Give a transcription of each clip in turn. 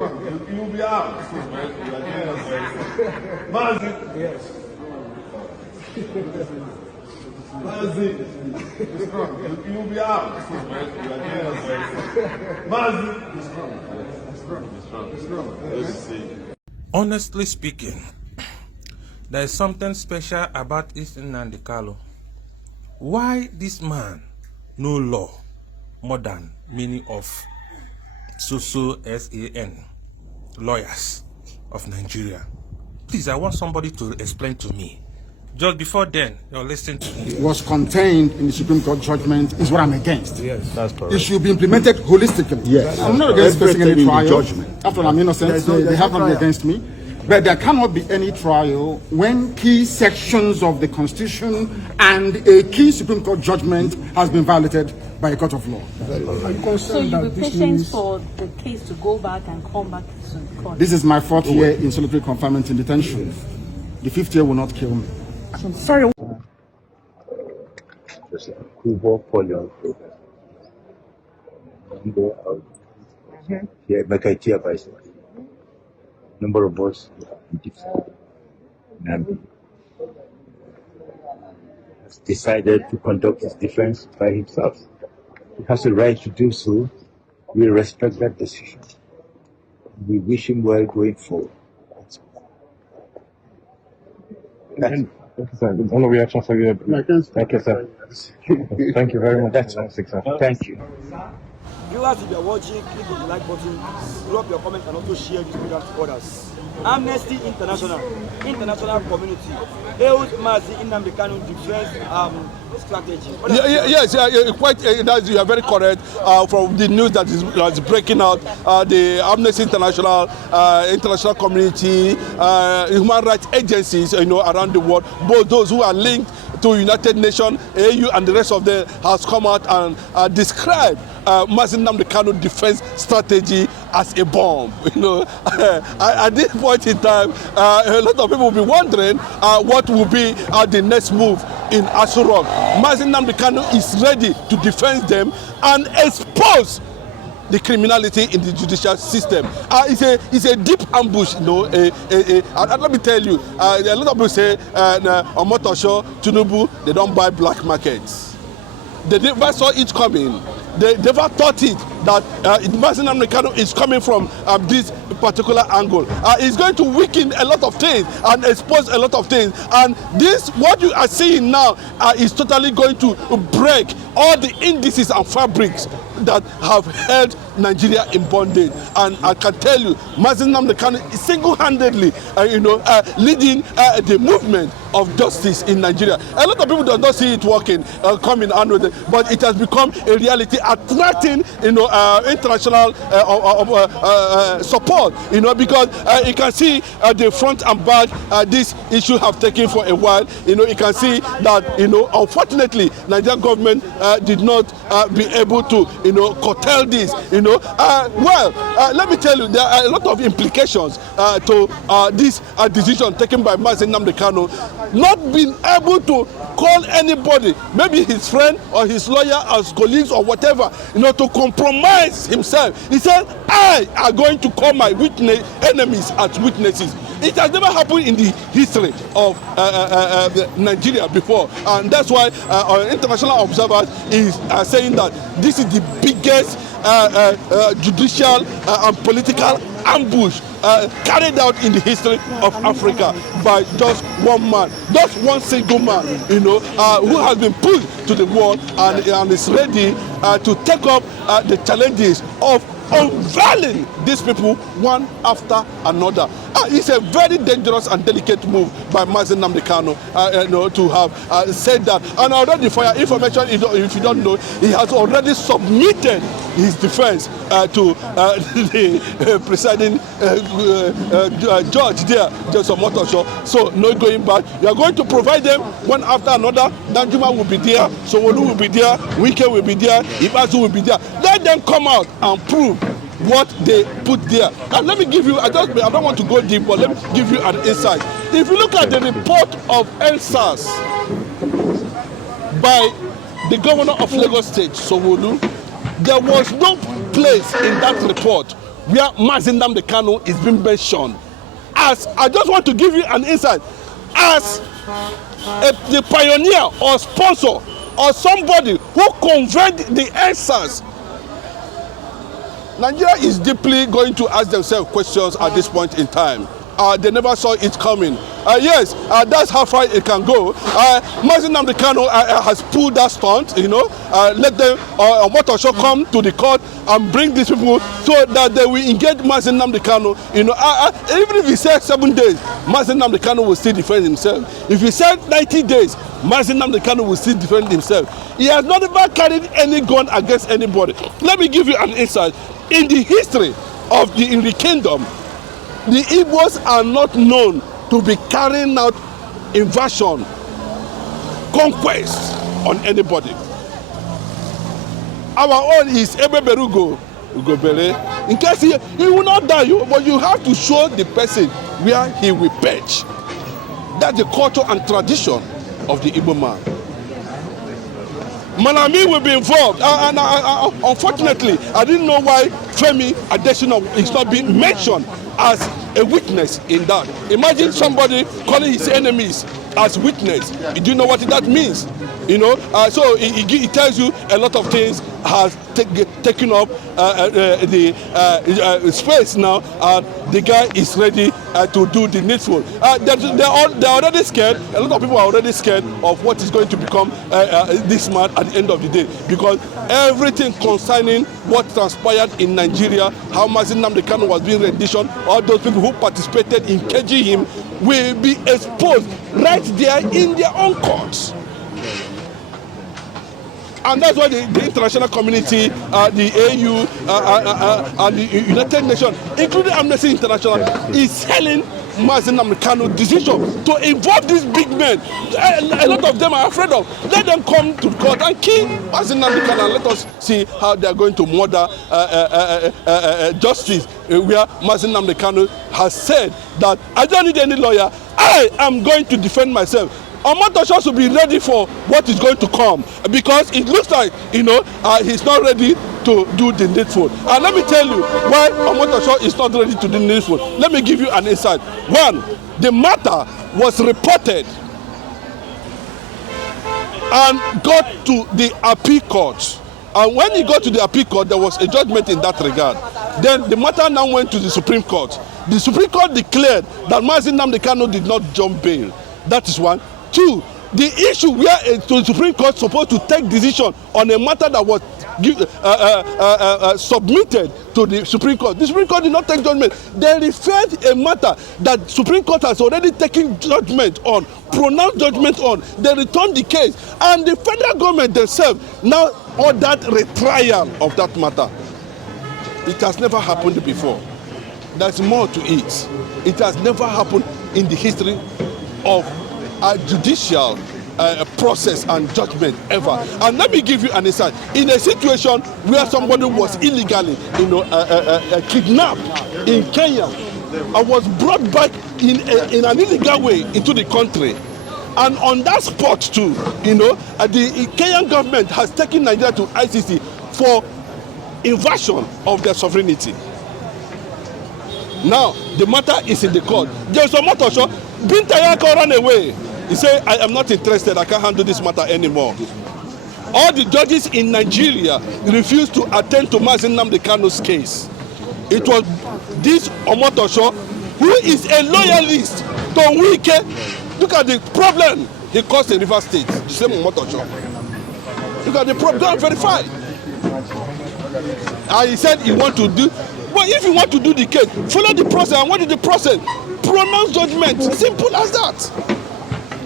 You will be out. Mazi. Yes. Mazi. You will be out. Mazi. Honestly speaking, there is something special about Nnamdi Kanu. Why this man no law more than many of SAN lawyers of Nigeria? Please, I want somebody to explain to me. Just before then, you're listening to me. Was contained in the Supreme Court judgment is what I'm against. Yes, that's correct. It should be implemented holistically. Yes. I'm not against facing any trial. After I'm innocent, so they have not against me. But there cannot be any trial when key sections of the Constitution and a key Supreme Court judgment has been violated by a court of law. So you'll be patient for the case to go back and come back to court? This is my 4th year in solitary confinement in detention. The 5th year will not kill me. Sorry. Just Kubo polio. Number of us has decided to conduct his defense by himself. He has a right to do so. We respect that decision. We wish him well going forward. Thank you, sir. All reaction for you. Thank you, sir. Thank you very much. That's sir. Thank you. Viewers, if you are watching, click on the like button, drop your comment, and also share this program to others. Amnesty International, international community, hailed Mazi Nnamdi Kanu defense strategy. Yes, quite. You are very correct. From the news that is breaking out, the Amnesty International, international community, human rights agencies, around the world, both those who are linked to United Nations, AU, and the rest of them, has come out and described Mazi Nnamdi Kanu defense strategy as a bomb. At this point in time, a lot of people will be wondering what will be the next move in Aso Rock. Mazi Nnamdi Kanu is ready to defend them and expose the criminality in the judicial system. It's a deep ambush, let me tell you, a lot of people say Omotosho, Tinubu, they don't buy black markets. They never saw it coming. They never thought it that Mazi Nnamdi Kanu is coming from this particular angle. It's going to weaken a lot of things and expose a lot of things. And this, what you are seeing now, is totally going to break all the indices and fabrics that have held Nigeria in bondage. And I can tell you, Mazi Nnamdi Kanu is single-handedly, leading the movement of justice in Nigeria. A lot of people do not see it working, coming on with it, but it has become a reality, attracting, international support, because you can see the front and back this issue have taken for a while. You can see that, unfortunately, Nigerian government did not be able to, curtail this. Let me tell you, there are a lot of implications to this decision taken by Mazi Nnamdi Kanu, not being able to call anybody, maybe his friend or his lawyer as colleagues or whatever, to compromise himself. He said, I am going to call my enemies as witnesses. It has never happened in the history of Nigeria before, and that's why international observers is saying that this is the biggest judicial and political ambush carried out in the history of Africa by just one man, just one single man, who has been put to the wall and is ready to take up the challenges of unveiling these people one after another. It's a very dangerous and delicate move by Mazi Nnamdi Kanu to have said that. And already, for your information, if you don't know, he has already submitted his defense to the presiding judge there, Judge Omotosho. So no going back. You are going to provide them one after another. Danjuma will be there, Sowolu will be there, Wike will be there, Ibazu will be there. Let them come out and prove what they put there. And let me give you, I don't want to go deep, but let me give you an insight. If you look at the report of NSAS by the governor of Lagos State, Sowolu, there was no place in that report where Mazi Nnamdi Kanu is being mentioned. As I just want to give you an insight, as the pioneer or sponsor or somebody who conveyed the answers, Nigeria is deeply going to ask themselves questions at this point in time. They never saw it coming. Yes, that's how far it can go. Mazi Nnamdi Kanu has pulled that stunt, you know. Let them, Omotosho come to the court and bring these people so that they will engage Mazi Nnamdi Kanu. You know, even if he said 7 days, Mazi Nnamdi Kanu will still defend himself. If he said 90 days, Mazi Nnamdi Kanu will still defend himself. He has not ever carried any gun against anybody. Let me give you an insight. In the history of the kingdom, the Igbos are not known to be carrying out invasion, conquest on anybody. Our own is Ebe Berugo, Ugobele. In case he will not die, but you have to show the person where he will perch. That's the culture and tradition of the Igbo man. Manami will be involved, and unfortunately, I didn't know why Femi Adesina is not being mentioned as a witness in that. Imagine somebody calling his enemies as witness. Do you know what that means? You know, so it tells you a lot of things has taken up the space now, and the guy is ready to do the needful. They're already scared. A lot of people are already scared of what is going to become this man at the end of the day, because everything concerning what transpired in Nigeria, how Mazi Nnamdi Kanu was being renditioned, all those people who participated in caging him will be exposed right there in their own courts. And that's why the international community, the AU, and the United Nations, including Amnesty International, is hailing Mazi Nnamdi Kanu's decision to involve these big men. A lot of them are afraid of. Let them come to court and kill Mazi Nnamdi Kanu, and let us see how they are going to murder justice, where Mazi Nnamdi Kanu has said that I don't need any lawyer, I am going to defend myself. Omotosho should be ready for what is going to come, because it looks like, you know, he's not ready to do the needful. And let me tell you why Omotosho is not ready to do the needful. Let me give you an insight. One, the matter was reported and got to the appeal court. And when he got to the appeal court, there was a judgment in that regard. Then the matter now went to the Supreme Court. The Supreme Court declared that Mazi Nnamdi Kanu did not jump bail. That is one. Two, the issue where the Supreme Court is supposed to take decision on a matter that was submitted to the Supreme Court. The Supreme Court did not take judgment. They referred a matter that Supreme Court has already taken judgment on, pronounced judgment on. They returned the case, and the federal government themselves now ordered retrial of that matter. It has never happened before. There's more to it. It has never happened in the history of a judicial process and judgment ever. And let me give you an insight. In a situation where somebody was illegally, kidnapped in Kenya and was brought back in an illegal way into the country, and on that spot too, the Kenyan government has taken Nigeria to ICC for invasion of their sovereignty. Now the matter is in the court. There's Omotosho. Bintayako ran away. He said, I am not interested, I can't handle this matter anymore. All the judges in Nigeria refused to attend to Mazi Nnamdi Kanu's case. It was this Omotosho, who is a loyalist to Wike. Look at the problem he caused in River State, the same Omotosho. Look at the problem, go and verify. And he said he want to do, well, if you want to do the case, follow the process. And what is the process? Pronounce judgment. Simple as that.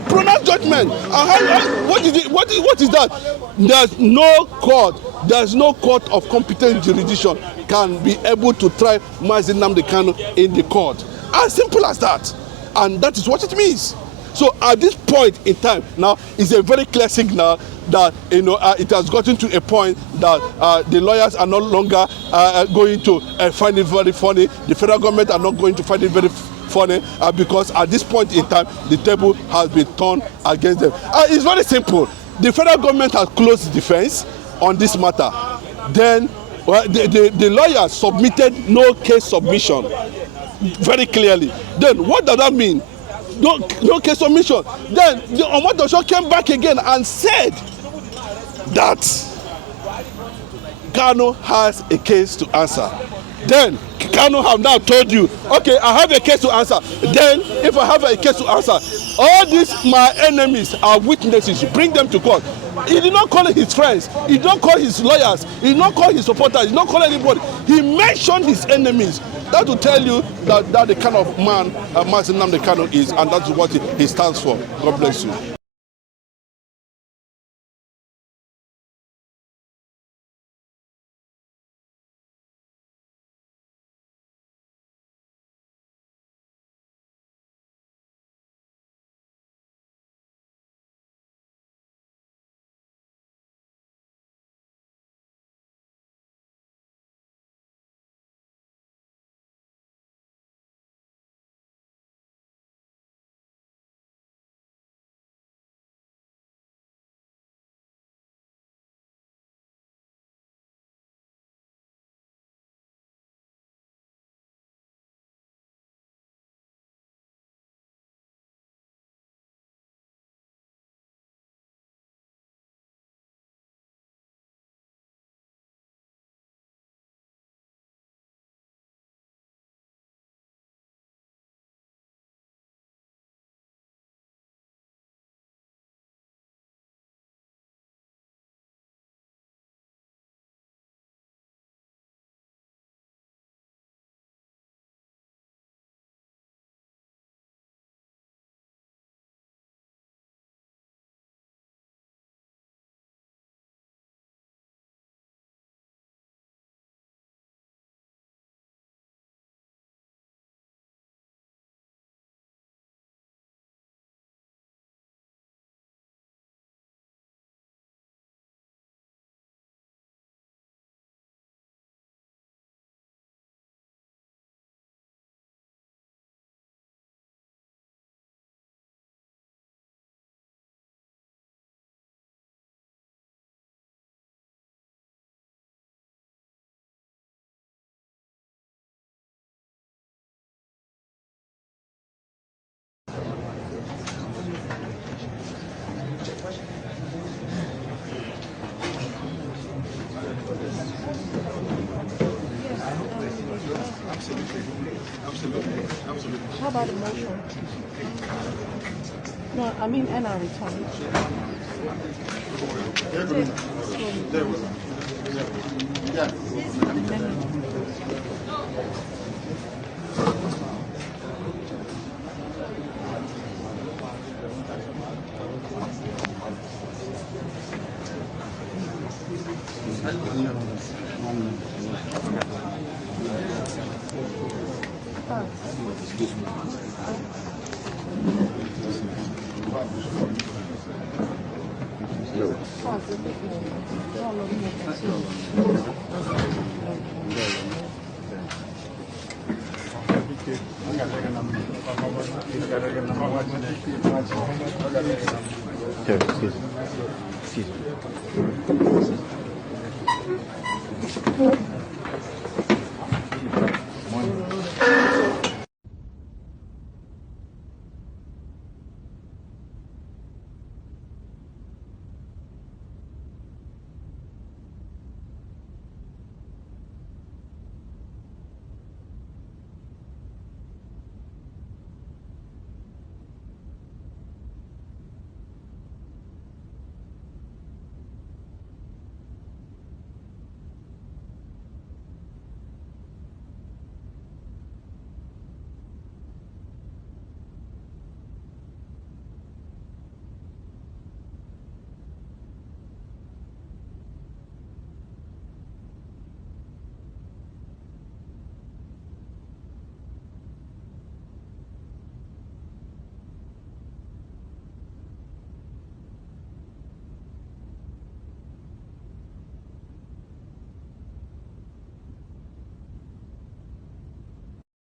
Pronounce judgment. What is that? There's no court of competent jurisdiction can be able to try Mazi Nnamdi Kanu in the court. As simple as that. And that is what it means. So at this point in time, now it's a very clear signal that it has gotten to a point that the lawyers are no longer going to find it very funny. The federal government are not going to find it very funny because at this point in time, the table has been turned against them. It's very simple. The federal government has closed the fence on this matter. Then Well, the lawyer submitted no case submission very clearly. Then what does that mean? No case submission. Then the Omotosho came back again and said that Kanu has a case to answer. Then Kanu have now told you, okay, I have a case to answer. Then if I have a case to answer, all these my enemies are witnesses, bring them to court. He did not call his friends, he did not call his lawyers, he did not call his supporters, he did not call anybody. He mentioned his enemies. That will tell you that the kind of man Mazi Nnamdi Kanu is, and that's what he stands for. God bless you. Absolutely. How about the motion? No, I mean NR return. There we go. Excuse me.